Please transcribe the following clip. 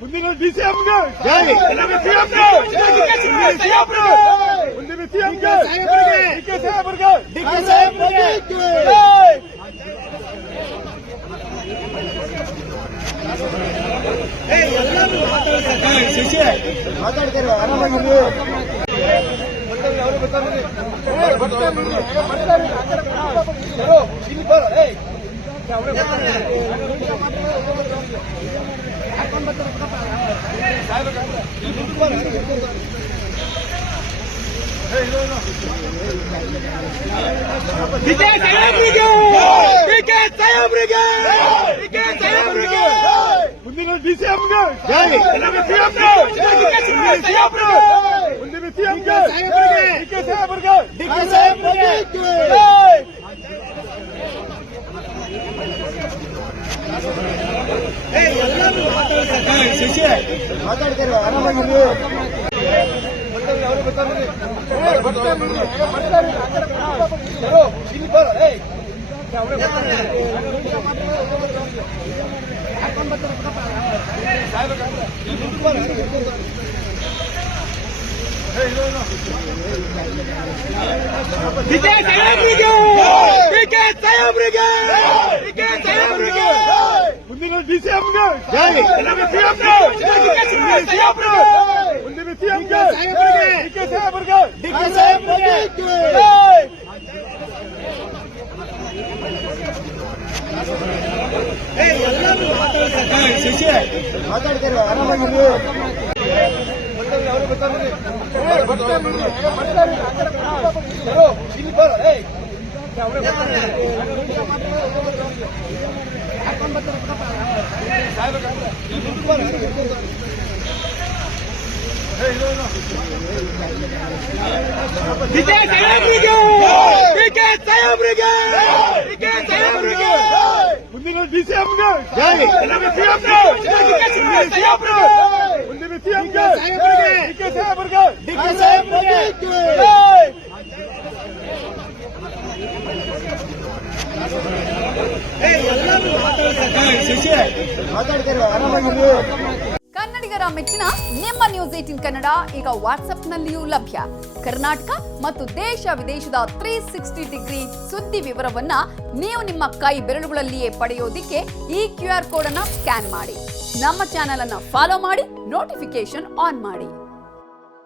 ಮುಂದಿನ ಡಿಸಿಎಂಗೆ ಮುಂದಿನ ಸಿಎಂಗೆ ಡಿಕೆ ಸಾಹೇಬ್ರಿಗೆ ಮಾತಾಡ್ತಾರೆ ಆರಾಮಾಗಿರ್ಲಿ. ಮುಂದಿನ ಡಿಸಿಎಂಗೆ ಮುಂದಿನ ಸಿಎಂಗೆ ಡಿಕೆ ಸಾಹೇಬ್ರಿಗೆ ಮಾತಾಡ್ತಾರೆ ಆರಾಮಾಗಿರ್ಲಿ. ಮುಂದಿನ ಡಿಸಿಎಂಗೆ ಮುಂದಿನ ಸಿಎಂಗೆ ಡಿಕೆ ಸಾಹೇಬ್ರಿಗೆ ಮಾತಾಡ್ತಾರೆ ಆರಾಮಾಗಿರ್ಲಿ. ಮುಂದಿನ ಡಿಸಿಎಂಗೆ ಮುಂದಿನ ಸಿಎಂಗೆ ಡಿಕೆ ಸಾಹೇಬ್ರಿಗೆ ಮಾತಾಡ್ತಾರೆ ಆರಾಮಾಗಿರ್ಲಿ. ಕನ್ನಡಿಗರ ಮೆಚ್ಚಿನ ನಿಮ್ಮ ನ್ಯೂಸ್ 18 ಕನ್ನಡ ಈಗ ವಾಟ್ಸ್ಆಪ್ನಲ್ಲಿಯೂ ಲಭ್ಯ. ಕರ್ನಾಟಕ ಮತ್ತು ದೇಶ ವಿದೇಶದ 360 ಡಿಗ್ರಿ ಸುದ್ದಿ ವಿವರವನ್ನ ನೀವು ನಿಮ್ಮ ಕೈ ಬೆರಳುಗಳಲ್ಲಿಯೇ ಪಡೆಯೋದಿಕ್ಕೆ ಈ QR ಕೋಡ್ ಅನ್ನ ಸ್ಕ್ಯಾನ್ ಮಾಡಿ. ನಮ್ಮ ಚಾನೆಲ್ ಅನ್ನ ಫಾಲೋ ಮಾಡಿ, ನೋಟಿಫಿಕೇಶನ್ ಆನ್ ಮಾಡಿ.